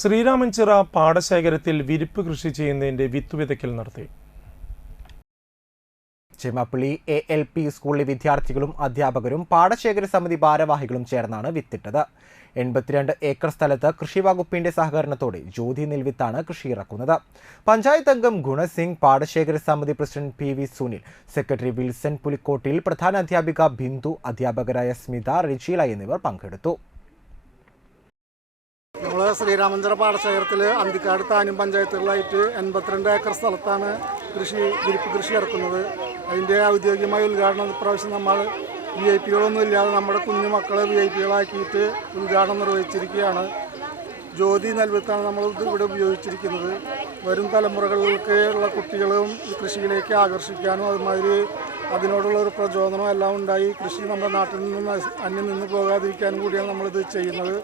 ശ്രീരാമൻചിറ പാടശേഖരത്തിൽ വിരിപ്പ് കൃഷി ചെയ്യുന്നതിന്റെ വിത്ത് വിതയ്ക്കൽ നടത്തി. ചെമ്മപ്പള്ളി എ എൽ പി സ്കൂളിലെ വിദ്യാർത്ഥികളും അധ്യാപകരും പാടശേഖര സമിതി ഭാരവാഹികളും ചേർന്നാണ് വിത്തിട്ടത്. എൺപത്തിരണ്ട് ഏക്കർ സ്ഥലത്ത് കൃഷി വകുപ്പിന്റെ സഹകരണത്തോടെ ജ്യോതി നെൽവിത്താണ് കൃഷി ഇറക്കുന്നത്. പഞ്ചായത്ത് അംഗം ഗുണസിംഗ് പാടശേഖര സമിതി president P V Sunil secretary Wilson Pulikottil പ്രധാന അധ്യാപിക ബിന്ദു അധ്യാപകരായ സ്മിത റിജീല എന്നിവർ പങ്കെടുത്തു. ശ്രീരാമചന്ദ്ര പാടശേഖരത്തിൽ അന്തിക്കാട് താനും പഞ്ചായത്തുകളിലായിട്ട് എൺപത്തിരണ്ട് ഏക്കർ സ്ഥലത്താണ് കൃഷി വിരിപ്പ് കൃഷി ഇറക്കുന്നത്. അതിന്റെ ഔദ്യോഗികമായ ഉദ്ഘാടനം ഇപ്രാവശ്യം നമ്മൾ വി ഐ പികളൊന്നും ഇല്ലാതെ നമ്മുടെ കുഞ്ഞു മക്കളെ വി ഐ പികളാക്കിയിട്ട് ഉദ്ഘാടനം നിർവഹിച്ചിരിക്കുകയാണ്. ജ്യോതി നൽകത്താണ് നമ്മൾ ഇവിടെ ഉപയോഗിച്ചിരിക്കുന്നത്. വരും തലമുറകൾക്ക് ഉള്ള കുട്ടികളും കൃഷിയിലേക്ക് ആകർഷിക്കാനും അതുമാതിരി അതിനോടുള്ള ഒരു പ്രചോദനം എല്ലാം ഉണ്ടായി. കൃഷി നമ്മുടെ നാട്ടിൽ നിന്ന് അന്യം നിന്ന് പോകാതിരിക്കാനും കൂടിയാണ് നമ്മളിത് ചെയ്യുന്നത്.